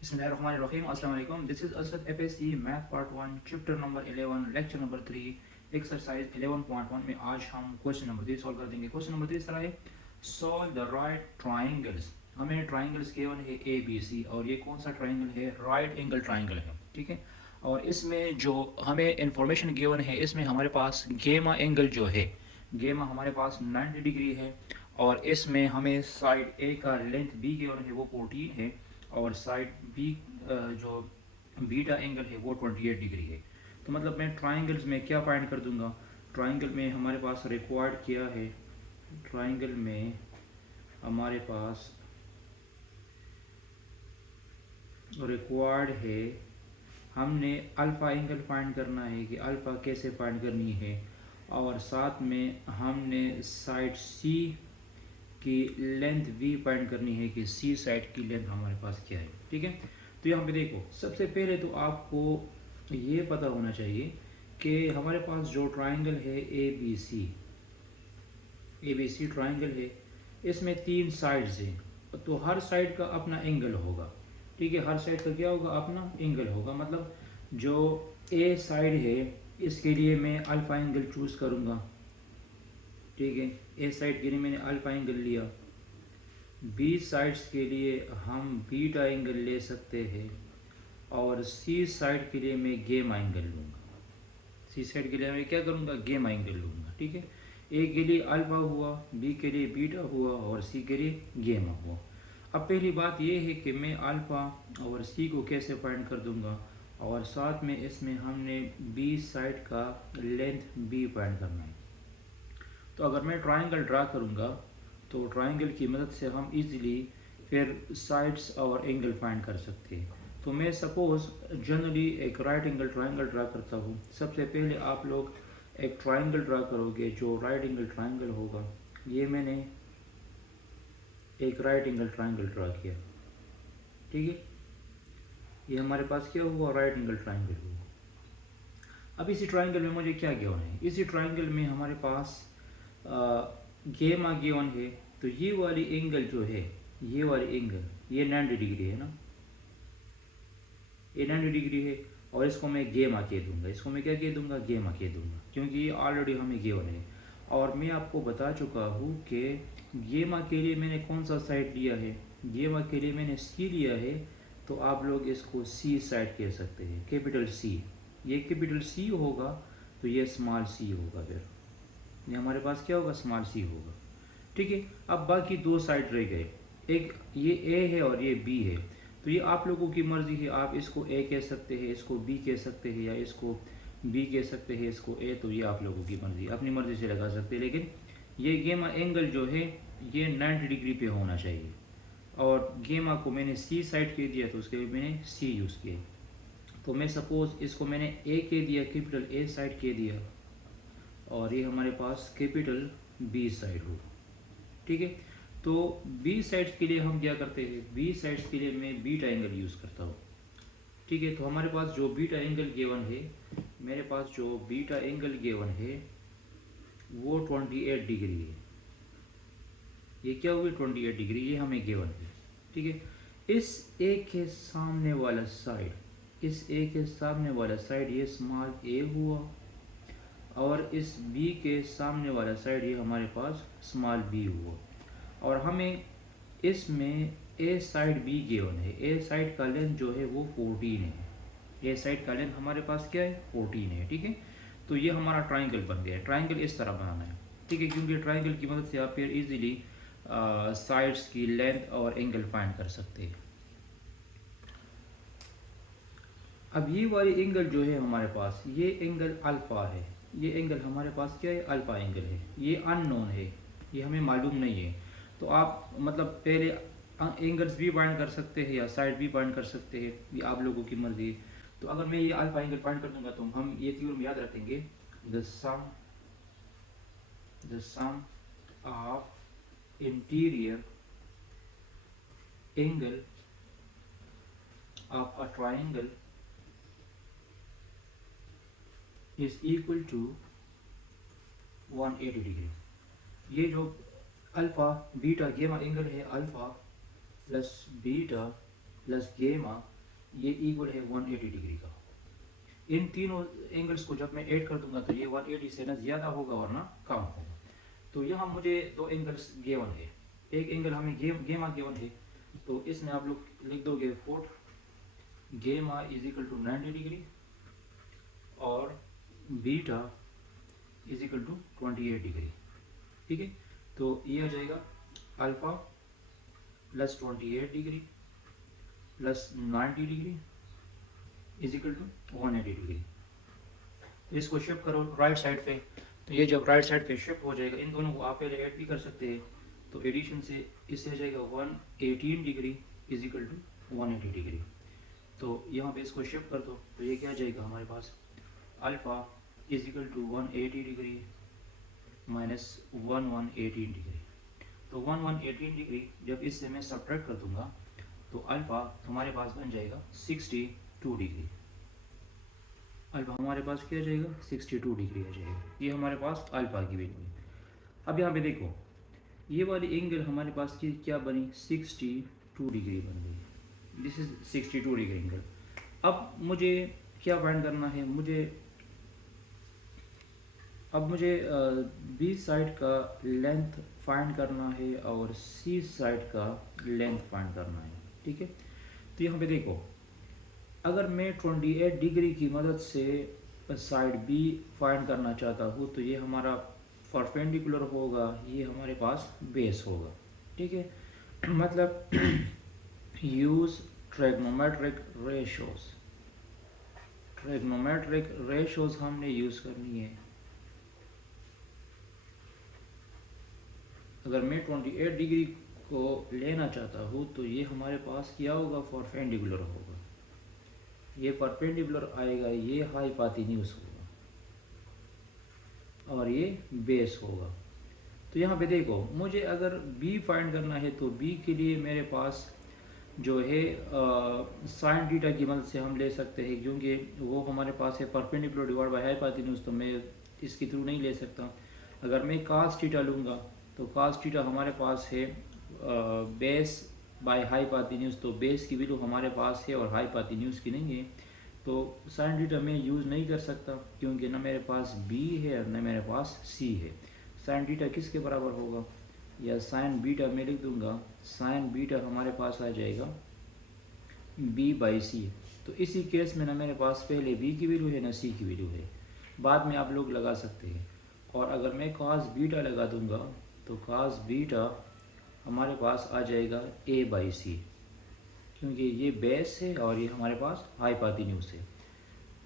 Bismillahirrahmanirrahim. Assalamu alaikum. This is Asad FSC Math Part 1 Chapter number 11 Lecture number 3 Exercise 11.1 में आज हम question number 3 solve कर देंगे। Question number 3 इस तरह है, सॉल्व द राइट ट्राइंगल्स। हमें ट्राइंगल्स गिवन है ए बी सी, और ये कौन सा ट्राइंगल है? राइट एंगल ट्राइंगल है, ठीक है। और इसमें जो हमें इंफॉर्मेशन गिवन है, इसमें हमारे पास गेमा एंगल जो है, गेमा हमारे पास 90 डिग्री है, और इसमें हमें साइड ए का लेंथ बी गिवन है वो 14 है, और साइड बी जो बीटा एंगल है वो 28 डिग्री है। तो मतलब मैं ट्राइंगल्स में क्या फाइंड कर दूंगा? ट्राइंगल में हमारे पास रिक्वायर्ड क्या है? ट्राइंगल में हमारे पास रिक्वायर्ड है, हमने अल्फ़ा एंगल फाइंड करना है कि अल्फ़ा कैसे फाइंड करनी है, और साथ में हमने साइड सी की लेंथ भी फाइंड करनी है कि सी साइड की लेंथ हमारे पास क्या है, ठीक है। तो यहाँ पे देखो, सबसे पहले तो आपको ये पता होना चाहिए कि हमारे पास जो ट्राइंगल है ए बी सी ट्राइंगल है, इसमें 3 साइड्स हैं, तो हर साइड का अपना एंगल होगा, ठीक है। हर साइड का क्या होगा? अपना एंगल होगा। मतलब जो ए साइड है इसके लिए मैं अल्फ़ा एंगल चूज़ करूँगा, ठीक है। ए साइड के लिए मैंने अल्फ़ा एंगल लिया। बी साइड्स के लिए हम बीटा एंगल ले सकते हैं, और सी साइड के लिए मैं गेमा एंगल लूँगा। सी साइड के लिए मैं क्या करूँगा? गेमा एंगल लूँगा, ठीक है। ए के लिए अल्फ़ा हुआ, बी के लिए बीटा हुआ, और सी के लिए गेमा हुआ। अब पहली बात यह है कि मैं अल्फ़ा और सी को कैसे फाइंड कर दूँगा, और साथ में इसमें हमने बी साइड का लेंथ बी फाइंड करना है। तो अगर मैं ट्राइंगल ड्रा करूँगा तो ट्राइंगल की मदद से हम इजीली फिर साइड्स और एंगल फाइंड कर सकते हैं। तो मैं सपोज़ जनरली एक राइट एंगल ट्राइंगल ड्रा करता हूँ। सबसे पहले आप लोग एक ट्राइंगल ड्रा करोगे जो राइट एंगल ट्राइंगल होगा। ये मैंने एक राइट एंगल ट्राइंगल ड्रा किया, ठीक है। ये हमारे पास क्या हुआ? राइट एंगल ट्राइंगल हुआ। अब इसी ट्राइंगल में मुझे क्या गिवन है? इसी ट्राइंगल में हमारे पास गेमा गिवन है। तो ये वाली एंगल जो है, ये वाली एंगल, ये 90 डिग्री है ना, ये 90 डिग्री है, और इसको मैं गेमा कह दूंगा। इसको मैं क्या कह दूंगा? गेमा कह दूंगा, क्योंकि ये ऑलरेडी हमें गिवन है। और मैं आपको बता चुका हूँ कि गेमा के लिए मैंने कौन सा साइड लिया है? गेमा के लिए मैंने सी लिया है। तो आप लोग इसको सी साइड कह सकते हैं, कैपिटल सी। ये कैपिटल सी होगा तो ये स्मॉल सी होगा, फिर ये हमारे पास क्या होगा? स्मॉल सी होगा, ठीक है। अब बाकी 2 साइड रह गए, एक ये ए है और ये बी है। तो ये आप लोगों की मर्ज़ी है, आप इसको ए कह सकते हैं, इसको बी कह सकते हैं, या इसको बी कह सकते हैं, इसको ए। तो ये आप लोगों की मर्ज़ी, अपनी मर्ज़ी से लगा सकते हैं। लेकिन ये गेमा एंगल जो है ये 90 डिग्री पे होना चाहिए, और गेमा को मैंने सी साइड कह दिया तो उसके लिए मैंने सी यूज़ किया। तो मैं सपोज़ इसको मैंने ए कह दिया, कैपिटल ए साइड कह दिया, और ये हमारे पास कैपिटल बी साइड हो, ठीक है। तो बी साइड्स के लिए हम क्या करते हैं? बी साइड्स के लिए मैं बीटा एंगल यूज़ करता हूँ, ठीक है। तो हमारे पास जो बीटा एंगल गिवन है, मेरे पास जो बीटा एंगल गिवन है वो 28 डिग्री है। ये क्या हुई? 28 डिग्री, ये हमें गिवन है, ठीक है। इस ए के सामने वाला साइड, इस ए के सामने वाला साइड ये स्मॉल ए हुआ, और इस बी के सामने वाला साइड ये हमारे पास स्मॉल बी हुआ। और हमें इसमें ए साइड बी गिवन है। ए साइड का लेंथ जो है वो 14 है। ए साइड का लेंथ हमारे पास क्या है? 14 है, ठीक है। तो ये हमारा ट्राइंगल बन गया है। ट्राइंगल इस तरह बनाना है, ठीक है, क्योंकि ट्राइंगल की मदद से आप फिर इजीली साइड्स की लेंथ और एंगल फाइंड कर सकते हैं। अब ये वाली एंगल जो है हमारे पास, ये एंगल अल्फ़ा है। ये एंगल हमारे पास क्या है? अल्फ़ा एंगल है। ये अननोन है, ये हमें मालूम नहीं है। तो आप मतलब पहले एंगल्स भी फाइंड कर सकते हैं या साइड भी फाइंड कर सकते हैं, ये आप लोगों की मर्ज़ी है। तो अगर मैं ये अल्फ़ा एंगल फाइंड कर दूंगा तो हम ये थ्योरम याद रखेंगे, the sum of interior angle of a triangle is equal to 180 degree. ये जो अल्फ़ा बीटा गेमा एंगल है, alpha plus beta plus gamma ये इक्वल है 180 डिग्री का। इन तीनों एंगल्स को जब मैं ऐड कर दूंगा तो ये 180 से ना ज़्यादा होगा और ना कम होगा। तो यहाँ मुझे दो एंगल्स गिवन है, एक एंगल हमें गेमा गिवन है, तो इसमें आप लोग लिख दोगे फोर्ट gamma is equal to 90 degree और beta is equal to 28 degree. ठीक है, तो ये आ जाएगा alpha plus 28 degree plus 90 degree is equal to 180 degree. तो इसको शिफ्ट करो राइट साइड पे, तो ये जब राइट साइड पे शिफ्ट हो जाएगा, इन दोनों को आप पहले ऐड भी कर सकते हैं, तो एडिशन से इससे आ जाएगा 118 degree is equal to 180 degree. तो यहाँ पे इसको शिफ्ट कर दो, तो ये क्या आ जाएगा हमारे पास alpha is equal to 180 degree minus 1118 degree. तो 1118 डिग्री जब इससे मैं सब्ट्रैक्ट कर दूंगा तो अल्फ़ा हमारे पास बन जाएगा 62 डिग्री। अल्फ़ा हमारे पास क्या आ जाएगा 62 डिग्री आ जाएगा। ये हमारे पास अल्फ़ा की वैल्यू है। अब यहाँ पे देखो ये वाली एंगल हमारे पास की क्या बनी 62 डिग्री बन गई। This is 62 degree angle. अब मुझे क्या फाइंड करना है, अब मुझे बी साइड का लेंथ फाइंड करना है और सी साइड का लेंथ फाइंड करना है। ठीक है, तो यहाँ पे देखो अगर मैं 28 डिग्री की मदद से साइड बी फाइंड करना चाहता हूँ तो ये हमारा परपेंडिकुलर होगा, ये हमारे पास बेस होगा। ठीक है, मतलब यूज़ ट्रिग्नोमेट्रिक रेशोज हमने यूज़ करनी है। अगर मैं 28 डिग्री को लेना चाहता हूँ तो ये हमारे पास क्या होगा परपेंडिकुलर होगा, ये परपेंडिकुलर आएगा, ये हाइपोटेन्यूज होगा और ये बेस होगा। तो यहाँ पे देखो मुझे अगर बी फाइंड करना है तो बी के लिए मेरे पास जो है साइन थीटा की मदद से हम ले सकते हैं, क्योंकि वो हमारे पास है परपेंडिकुलर डिवाइड बाय हाइपोटेन्यूज, तो मैं इसके थ्रू नहीं ले सकता। अगर मैं कास थीटा लूँगा तो कास थीटा हमारे पास है बेस बाय हाइपोटेन्यूज, तो बेस की वैल्यू हमारे पास है और हाइपोटेन्यूज की नहीं है, तो साइन थीटा मैं यूज़ नहीं कर सकता क्योंकि ना मेरे पास बी है और न मेरे पास सी है। साइन थीटा किसके बराबर होगा, या साइन बीटा मैं लिख दूंगा, साइन बीटा हमारे पास आ जाएगा बी बाई सी। तो इसी केस में ना मेरे पास पहले बी की वैल्यू है ना सी की वैल्यू है, बाद में आप लोग लगा सकते हैं। और अगर मैं कॉस बीटा लगा दूंगा तो कॉस बीटा हमारे पास आ जाएगा ए बाई सी, क्योंकि ये बेस है और ये हमारे पास हाइपोटेन्यूज है।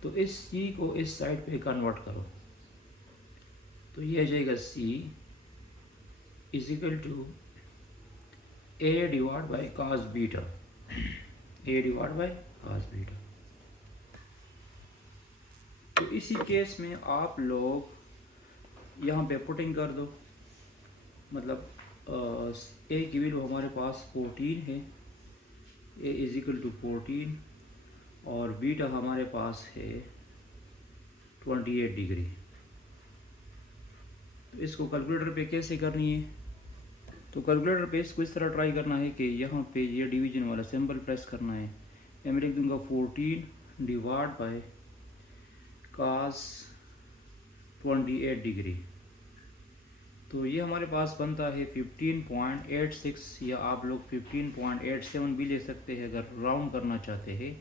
तो इस सी को इस साइड पे कन्वर्ट करो, तो ये आ जाएगा c is equal to a divide by cos beta, a divide by cos beta. तो इसी केस में आप लोग यहाँ पे पुटिंग कर दो, मतलब ए की वैल्यू हमारे पास 14 है, ए इज इक्वल टू 14 और बीटा हमारे पास है 28 डिग्री। तो इसको कैलकुलेटर पे कैसे करनी है, तो कैलकुलेटर पे इसको इस तरह ट्राई करना है कि यहाँ पे ये डिवीजन वाला सिंबल प्रेस करना है। मैं लिख दूंगा 14 डिवाइड बाय cos 28 डिग्री, तो ये हमारे पास बनता है 15.86 या आप लोग 15.87 भी ले सकते हैं अगर राउंड करना चाहते हैं।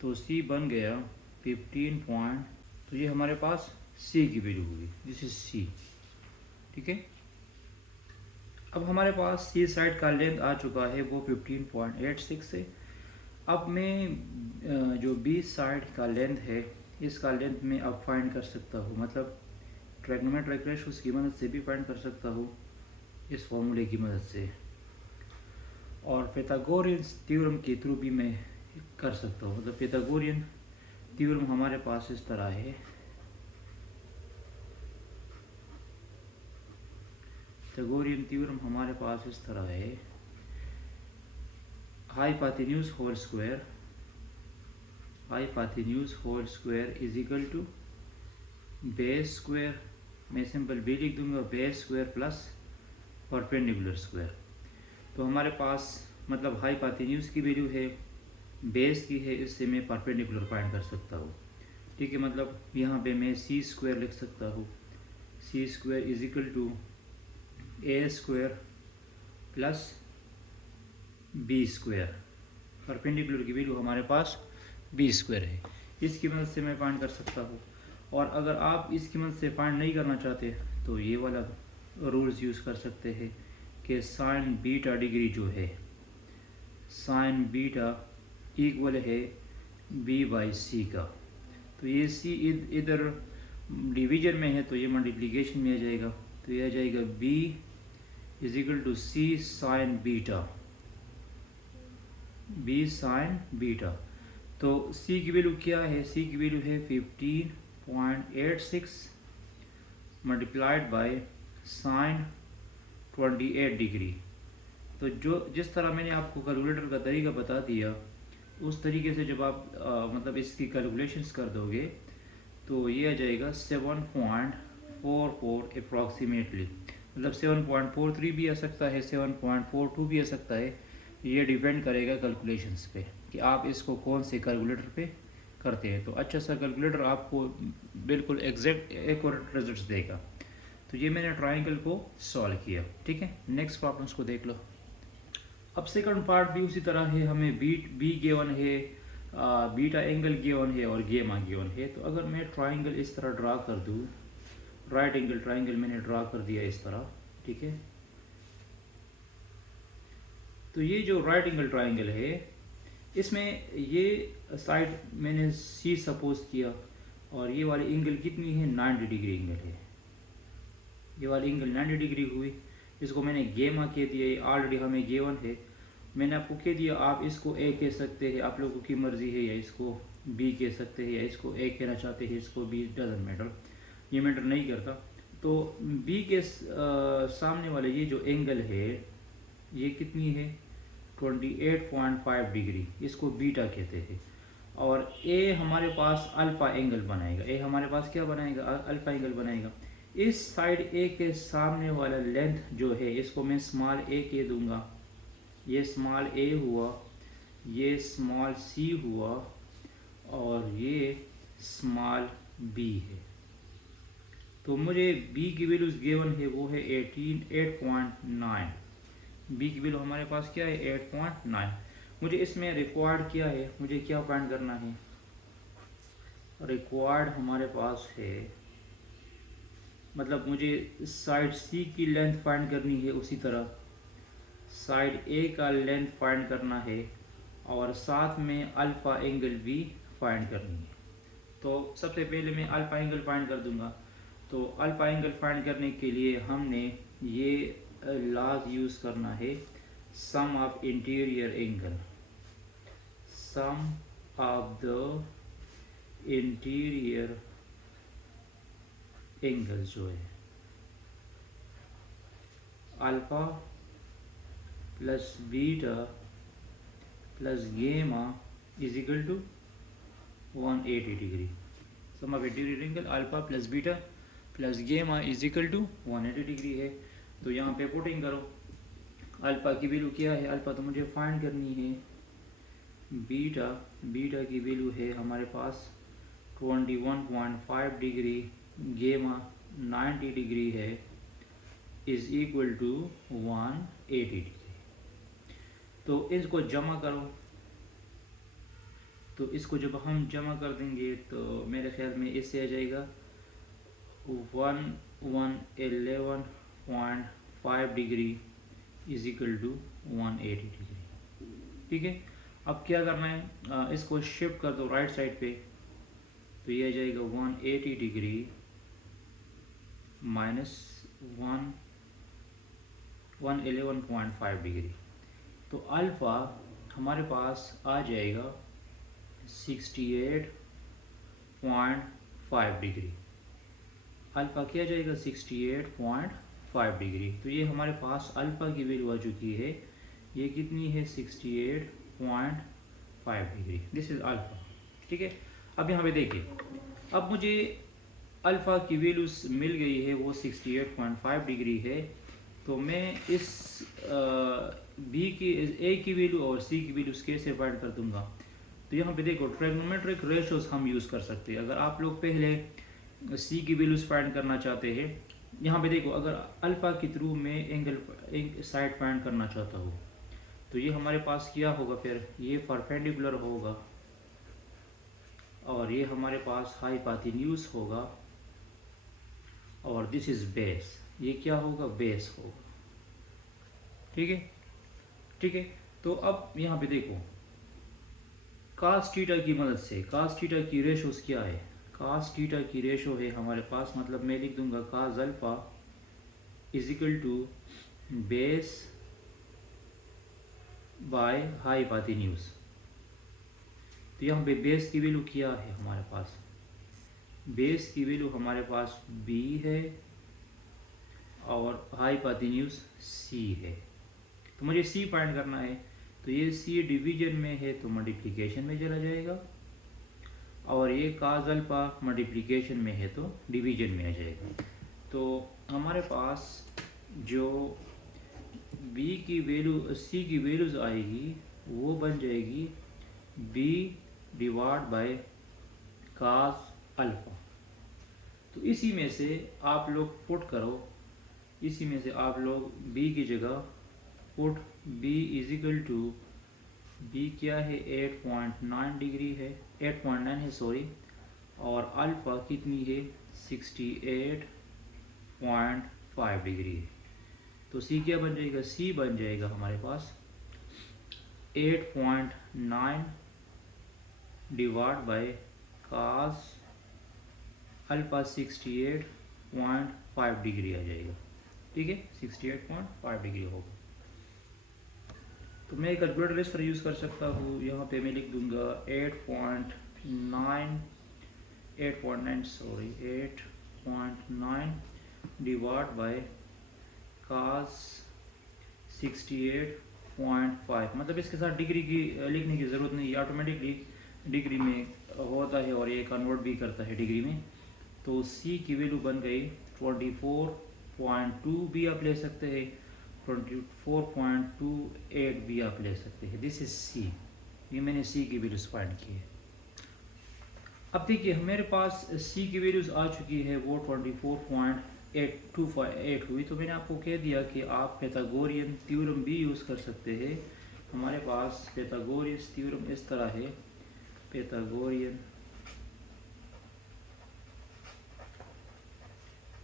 तो सी बन गया 15. तो ये हमारे पास सी की वैल्यू होगी, दिस इज सी। ठीक है, अब हमारे पास सी साइड का लेंथ आ चुका है वो 15.86 है। अब मैं जो बी साइड का लेंथ है इसका लेंथ मैं अब फाइंड कर सकता हूँ, मतलब ट्रिग्नोमेट्रिक रेशोज की मदद से भी फाइंड कर सकता हूँ इस फॉर्मूले की मदद से, और pythagorean थ्योरम के थ्रू भी मैं कर सकता हूँ। मतलब pythagorean थ्योरम हमारे पास इस तरह है, pythagorean थ्योरम हमारे पास इस तरह है, hypotenuse whole square is equal to base square, मैं सिंपल बी लिख दूंगा, base square plus perpendicular square. तो हमारे पास मतलब हाइपोटेन्यूज की वैल्यू है बेस की है, इससे मैं परपेंडिकुलर फाइंड कर सकता हूँ। ठीक है, मतलब यहाँ पे मैं सी स्क्वायर लिख सकता हूँ, c square is equal to A square plus B square. Perpendicular की वैल्यू हमारे पास बी स्क्वायर है, इसकी मदद से मैं फाइंड कर सकता हूँ। और अगर आप इसकी मदद से फाइंड नहीं करना चाहते तो ये वाला रूल्स यूज़ कर सकते हैं कि साइन बीटा डिग्री जो है, साइन बीटा इक्वल है बी बाई सी का। तो ये सी इधर डिवीजन में है तो ये मल्टीप्लिकेशन में आ जाएगा, तो ये आ जाएगा B is equal to C sine beta, B sine beta. तो सी की वैल्यू क्या है, सी की वैल्यू है 15.86 मल्टीप्लाइड बाय साइन 28 डिग्री। तो जिस तरह मैंने आपको कैलकुलेटर का तरीका बता दिया, उस तरीके से जब आप मतलब इसकी कैलकुलेशंस कर दोगे तो ये आ जाएगा 7.44 अप्रॉक्सीमेटली। मतलब 7.43 भी आ सकता है, 7.42 भी आ सकता है। ये डिपेंड करेगा कैलकुलेशंस पे कि आप इसको कौन से कैलकुलेटर पे करते हैं। तो अच्छा सा कैलकुलेटर आपको बिल्कुल एग्जैक्ट एक्यूरेट रिजल्ट्स देगा। तो ये मैंने ट्राइंगल को सॉल्व किया। ठीक है, नेक्स्ट प्रॉब्लम्स को देख लो। अब सेकंड पार्ट भी उसी तरह है, हमें बी गिवन है, बीटा एंगल गिवन है और गेमा गिवन है। तो अगर मैं ट्राइंगल इस तरह ड्रा कर दूँ, राइट एंगल ट्राइंगल मैंने ड्रा कर दिया इस तरह। ठीक है, तो ये जो राइट एंगल ट्राइंगल है, इसमें ये साइड मैंने सी सपोज किया और ये वाली एंगल कितनी है, 90 डिग्री एंगल है। ये वाली एंगल 90 डिग्री हुई, इसको मैंने गेमा कह दिया, ऑलरेडी हमें गिवन है। मैंने आपको कह दिया आप इसको ए कह सकते हैं, आप लोगों की मर्ज़ी है, या इसको बी कह सकते हैं, या इसको ए कहना चाहते हैं, इसको बी, डजंट मैटर, ये मैटर नहीं करता। तो बी के सामने वाले ये जो एंगल है ये कितनी है, 28.5 डिग्री, इसको बीटा कहते हैं। और ए हमारे पास अल्फ़ा एंगल बनाएगा, ए हमारे पास क्या बनाएगा, अल्फ़ा एंगल बनाएगा। इस साइड ए के सामने वाला लेंथ जो है, इसको मैं स्मॉल ए कह दूंगा। ये स्मॉल ए हुआ, ये स्मॉल सी हुआ और ये स्मॉल बी है। तो मुझे बी की वैल्यूज गिवन है वो है 8.9। बी की वैल्यू हमारे पास क्या है, 8.9। मुझे इसमें रिक्वायर्ड क्या है, मुझे क्या फाइंड करना है, रिक्वायर्ड हमारे पास है, मतलब मुझे साइड सी की लेंथ फाइंड करनी है, उसी तरह साइड ए का लेंथ फाइंड करना है और साथ में अल्फ़ा एंगल भी फाइंड करनी है। तो सबसे पहले मैं अल्फ़ा एंगल फाइंड कर दूंगा। तो अल्फ़ा एंगल फाइंड करने के लिए हमने ये लॉज यूज़ करना है, sum of interior angle, sum of the interior angle जो है alpha plus beta plus gamma is equal to 180 degree. Sum of interior angle alpha plus beta plus gamma is equal to 180 degree है। तो यहाँ पे putting करो, alpha की value क्या है, अल्फ़ा तो मुझे फाइंड करनी है, बीटा की वैल्यू है हमारे पास 21.5 डिग्री, गेमा 90 डिग्री है, इज इक्वल टू 180 डिग्री। तो इसको जमा करो, तो इसको जब हम जमा कर देंगे तो मेरे ख्याल में इससे आ जाएगा 1111.5 degree is equal to 180 degree. ठीक है, अब क्या करना है, इसको शिफ्ट कर दो राइट साइड पे, तो ये आ जाएगा 180 डिग्री माइनस 111.5 डिग्री। तो अल्फ़ा हमारे पास आ जाएगा 68.5 डिग्री। अल्फ़ा क्या जाएगा, 68.5 डिग्री। तो ये हमारे पास अल्फ़ा की वैल्यू आ चुकी है, ये कितनी है, 68.5 डिग्री। This is alpha. ठीक है, अब यहाँ पे देखिए, अब मुझे अल्फ़ा की वैल्यूज मिल गई है, वो 68.5 डिग्री है। तो मैं इस बी की, ए की वैल्यू और सी की वैल्यूज कैसे फाइंड कर दूंगा। तो यहाँ पे देखो ट्रिग्नोमेट्रिक रेशियोज हम यूज़ कर सकते हैं। अगर आप लोग पहले सी की वैल्यूज फाइंड करना चाहते हैं, यहाँ पे देखो अगर अल्फ़ा के थ्रू में एंगल साइड फाइंड करना चाहता हूँ तो ये हमारे पास क्या होगा, फिर ये परपेंडिकुलर होगा और ये हमारे पास हाइपोटेन्यूज होगा और दिस इज़ बेस, ये क्या होगा, बेस होगा। ठीक है, ठीक है। तो अब यहाँ पे देखो कास थीटा की मदद से, कास थीटा की रेशोस क्या है, कास थीटा की रेशो है हमारे पास, मतलब मैं लिख दूंगा cos alpha is equal to base by hypotenuse. तो यहाँ पे बेस की वैल्यू क्या है हमारे पास, बेस की वैल्यू हमारे पास b है और हाइपोटेन्यूज c है। तो मुझे c फाइंड करना है, तो ये c डिवीजन में है तो मल्टीप्लिकेशन में चला जाएगा और ये कास अल्फा मल्टीप्लिकेशन में है तो डिवीजन में आ जाएगा। तो हमारे पास जो b की वैल्यू c की वैल्यूज आएगी वो बन जाएगी b divide by cos alpha. तो इसी में से आप लोग पुट करो, इसी में से आप लोग b की जगह put b is equal to, b क्या है 8.9 डिग्री है, 8.9 है सॉरी, और अल्फ़ा कितनी है 68.5 डिग्री है। तो c क्या बन जाएगा, c बन जाएगा हमारे पास 8.9 divide by cos alpha 68.5 degree आ जाएगा। ठीक है, 68.5 डिग्री होगा। तो मैं कैलकुलेटर इस पर यूज़ कर सकता हूँ, यहाँ पे मैं लिख दूंगा 8.9 डिवाइड बाय कास 68.5, मतलब इसके साथ डिग्री की लिखने की ज़रूरत नहीं, ऑटोमेटिकली डिग्री में होता है और ये कन्वर्ट भी करता है डिग्री में। तो c की वैल्यू बन गई 24.2 भी आप ले सकते हैं, 24.28 भी आप ले सकते हैं। दिस इज c, ये मैंने c की वैल्यूज फाइंड की है। अब देखिए हमारे पास c की वैल्यूज आ चुकी है, वो 24.828 हुई। तो मैंने आपको कह दिया कि आप पैथागोरियन थ्योरम भी यूज़ कर सकते हैं। हमारे पास पैथागोरियस थ्योरम इस तरह है, पैथागोरियन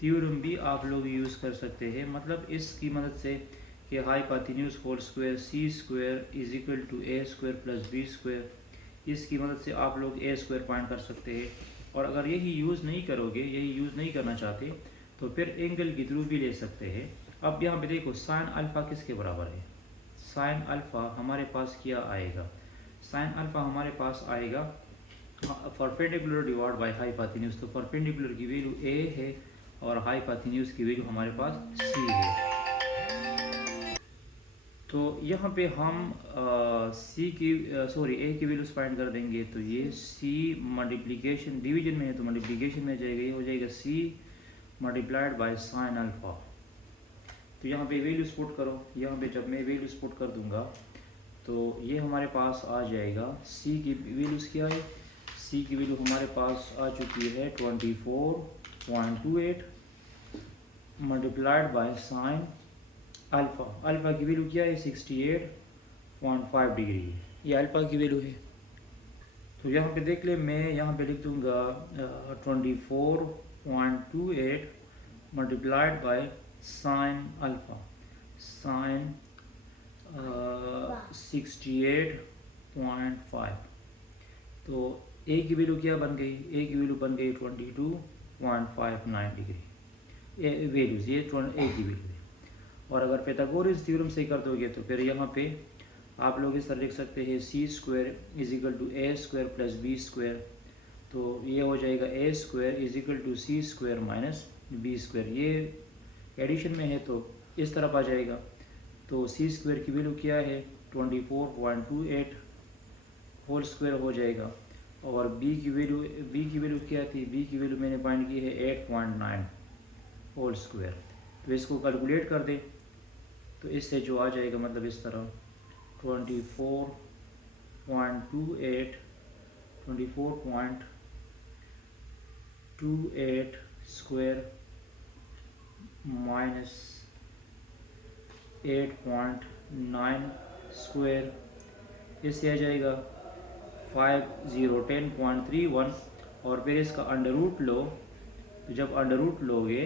थ्योरम भी आप लोग यूज़ कर सकते हैं, मतलब इसकी मदद से कि hypotenuse whole square C square is equal to A square plus B square, इसकी मदद से आप लोग ए स्क्वायर फाइंड कर सकते हैं। और अगर यही यूज़ नहीं करोगे, यही यूज़ नहीं करना चाहते, तो फिर एंगल के थ्रू भी ले सकते हैं। अब यहाँ पे देखो साइन अल्फ़ा किसके बराबर है, साइन अल्फ़ा हमारे पास क्या आएगा, साइन अल्फ़ा हमारे पास आएगा परपेंडिकुलर डिवाइड बाय हाइपोटेन्यूज। तो परपेंडिकुलर की वैल्यू ए है और हाइपोटेन्यूज की वैल्यू हमारे पास c है। तो यहाँ पे हम c की सॉरी a की वैल्यूज फाइंड कर देंगे। तो ये c मल्टीप्लिकेशन डिवीजन में है तो मल्टीप्लिकेशन में जाएगा, ये हो जाएगा c multiplied by sine alpha. तो यहाँ पे वैल्यूज पुट करो, यहाँ पे जब मैं वैल्यूज पुट कर दूंगा तो ये हमारे पास आ जाएगा, c की वैल्यूज क्या है, c की वैल्यू हमारे पास आ चुकी है 24.28 multiplied by sine alpha. Alpha की वैल्यू क्या है 68.5 डिग्री है, ये अल्फ़ा की वैल्यू है। तो यहाँ पे देख ले, मैं यहाँ पे लिख दूँगा 24.28 multiplied by sine alpha, sine 68.5। तो ए की वैल्यू क्या बन गई, ए की वैल्यू बन गई 22.59 डिग्री वैल्यूज, ये ए की वैल्यू है। और अगर पैथागोरस थ्योरम से कर दोगे तो फिर यहाँ पे आप लोग इस तरह लिख सकते हैं c square is equal to A square plus B square. तो ये हो जाएगा a square is equal to c square minus b square, ये एडिशन में है तो इस तरफ आ जाएगा। तो सी स्क्वायर की वैल्यू क्या है 24.28 होल स्क्वायर हो जाएगा, और बी की वैल्यू क्या थी, बी की वैल्यू मैंने फाइंड की है 8.9 होल स्क्वायर। तो इसको कैलकुलेट कर दें तो इससे जो आ जाएगा, मतलब इस तरह 24.28 24.28 स्क्वायर माइनस 8.9 स्क्वायर, इससे आ जाएगा 5010.31, और फिर इसका अंडर रूट लो। तो जब अंडर रूट लोगे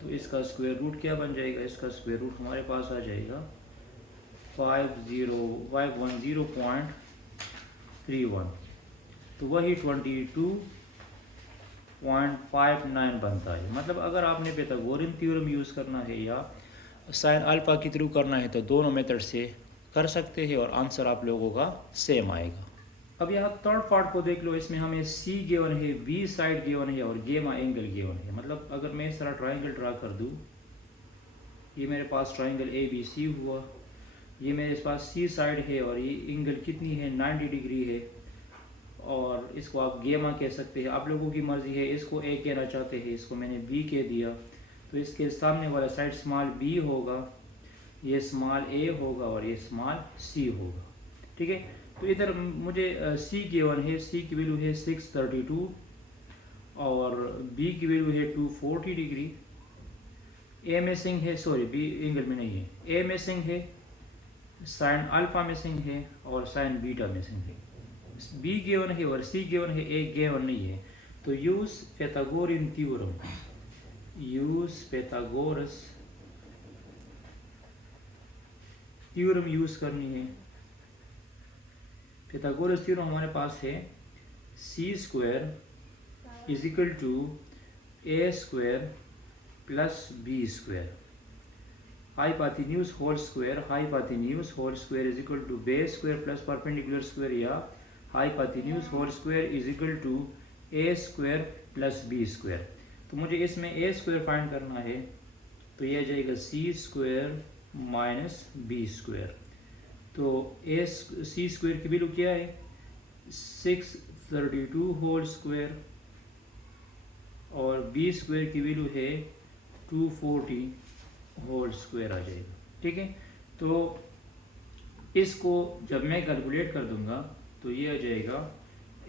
तो इसका स्क्वायर रूट क्या बन जाएगा, इसका स्क्वायर रूट हमारे पास आ जाएगा 510.31, तो वही 22.59 बनता है। मतलब अगर आपने पाइथागोरियन थ्योरम यूज़ करना है या साइन अल्फ़ा के थ्रू करना है तो दोनों मेथड से कर सकते हैं और आंसर आप लोगों का सेम आएगा। अब यहाँ थर्ड पार्ट को देख लो, इसमें हमें सी गिवन है, बी साइड गिवन है और गेमा एंगल गिवन है। मतलब अगर मैं इस तरह ट्राइंगल ड्रा कर दूँ, ये मेरे पास ट्राइंगल ए बी सी हुआ, ये मेरे पास सी साइड है और ये एंगल कितनी है 90 डिग्री है, और इसको आप गेमा कह सकते हैं, आप लोगों की मर्ज़ी है। इसको ए कहना चाहते हैं, इसको मैंने बी कह दिया, तो इसके सामने वाला साइड स्मॉल बी होगा, ये स्मॉल ए होगा और ये स्मॉल सी होगा। ठीक है, तो इधर मुझे सी गिवन है, सी की वैल्यू है 632 और बी की वैल्यू है 240 डिग्री। ए मिसिंग है, सॉरी बी एंगल में नहीं है, ए मिसिंग है, साइन अल्फा मिसिंग है और साइन बीटा मिसिंग है। बी गिवन है और सी गिवन है, ए गिवन नहीं है। तो use Pythagorean theorem, use Pythagoras theorem use करनी है। पाइथागोरस थ्योरम हमारे पास है c square is equal to A square plus B square, hypotenuse whole square, hypotenuse whole square is equal to base square plus perpendicular square, या hypotenuse whole square is equal to A square plus B square. तो मुझे इसमें ए square find करना है, तो यह जाएगा सी square minus b square. तो ए सी स्क्वायर की वैल्यू क्या है 632 होल स्क्वायर और बी स्क्वायर की वैल्यू है 240 होल स्क्वायर आ जाएगा। ठीक है, तो इसको जब मैं कैलकुलेट कर दूंगा तो ये आ जाएगा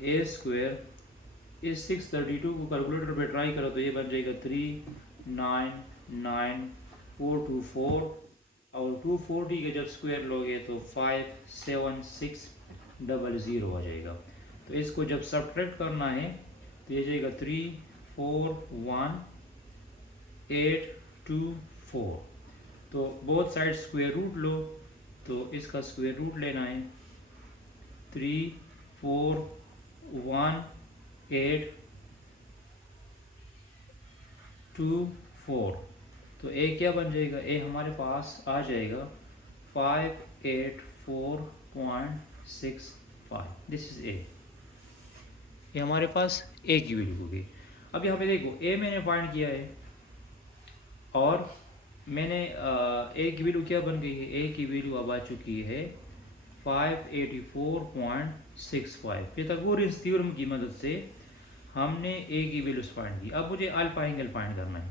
ए स्क्वायर, इस 632 को कैलकुलेटर पे ट्राई करो तो ये बन जाएगा 399,424 और 240 के जब स्क्वायर लोगे तो 57600 आ जाएगा। तो इसको जब सब्ट्रैक्ट करना है तो ये जाएगा 341,824। तो बोथ साइड स्क्वायर रूट लो, तो इसका स्क्वायर रूट लेना है 341,824। तो ए क्या बन जाएगा, ए हमारे पास आ जाएगा 584.65, दिस इज ए, ये हमारे पास ए की वैल्यू होगी। अब यहाँ पे देखो ए मैंने फाइंड किया है और मैंने ए की वैल्यू क्या बन गई है, ए की वैल्यू अब आ चुकी है 584.65। पाइथागोरियन थ्योरम की मदद से हमने ए की वैल्यूज फाइंड की। अब मुझे अल्फा एंगल फाइंड करना है,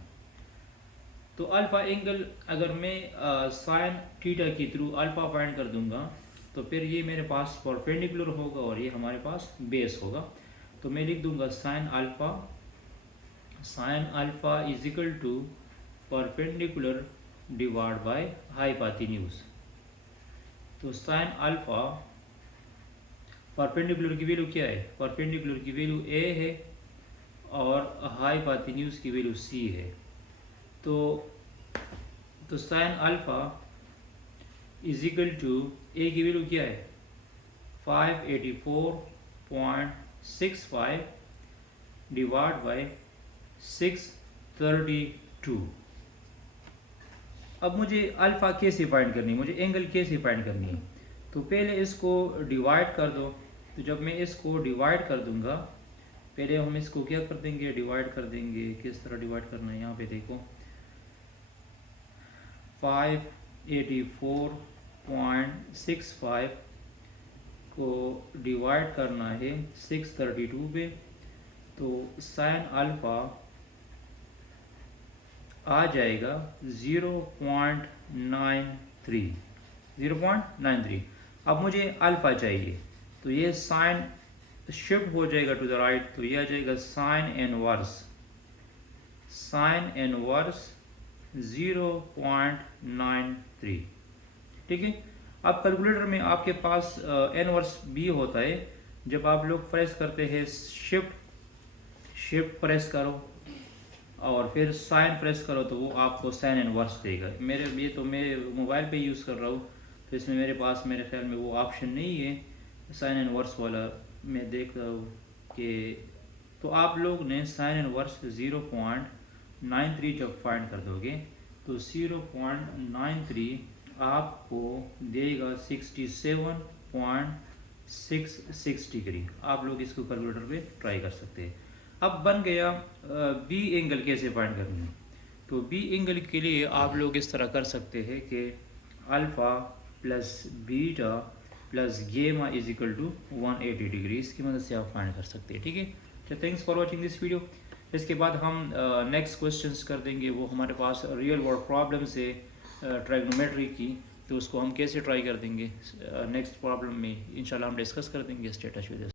तो अल्फा एंगल अगर मैं साइन थीटा के थ्रू अल्फा फाइंड कर दूंगा तो फिर ये मेरे पास परपेंडिकुलर होगा और ये हमारे पास बेस होगा। तो मैं लिख दूंगा sine alpha is equal to perpendicular divide by hypotenuse. तो साइन अल्फा परपेंडिकुलर की वैल्यू क्या है, परपेंडिकुलर की वैल्यू ए है और हाइपोटेन्यूज की वैल्यू सी है। तो sine alpha is equal to a की वैल्यू क्या है 584.65 डिवाइड बाय 632। अब मुझे अल्फा कैसे फाइंड करनी है, मुझे एंगल कैसे फाइंड करनी है। तो पहले इसको डिवाइड कर दो। तो जब मैं इसको डिवाइड कर दूंगा, पहले हम इसको क्या कर देंगे, डिवाइड कर देंगे। किस तरह डिवाइड करना है, यहाँ पे देखो 584.65 को डिवाइड करना है 632 पे। तो साइन अल्फा आ जाएगा 0.93। अब मुझे अल्फा चाहिए, तो ये साइन शिफ्ट हो जाएगा टू द राइट, तो यह आ जाएगा साइन इनवर्स 0.93। ठीक है। अब कैलकुलेटर में आपके पास इनवर्स बी होता है, जब आप लोग प्रेस करते हैं शिफ्ट प्रेस करो और फिर साइन प्रेस करो तो वो आपको साइन इनवर्स देगा। मेरे ये तो मैं मोबाइल पे यूज़ कर रहा हूँ, तो इसमें मेरे पास मेरे ख्याल में वो ऑप्शन नहीं है साइन इनवर्स वाला। मैं देख रहा हूँ कि तो आप लोग ने साइन इनवर्स 0.93 जब फाइंड कर दोगे तो 0.93 आपको देगा 67.66 डिग्री। आप लोग इसको कैलकुलेटर पे ट्राई कर सकते हैं। अब बन गया बी एंगल कैसे फाइंड करना है। तो बी एंगल के लिए आप लोग इस तरह कर सकते हैं कि alpha plus beta plus gamma is equal to 180 degree, इसकी मदद से आप फाइंड कर सकते हैं। ठीक है। तो thanks for watching this video. इसके बाद हम नेक्स्ट क्वेश्चंस कर देंगे, वो हमारे पास रियल वर्ल्ड प्रॉब्लम से ट्राइगोनोमेट्री की, तो उसको हम कैसे ट्राई कर देंगे नेक्स्ट प्रॉब्लम में इंशाल्लाह हम डिस्कस कर देंगे। Status with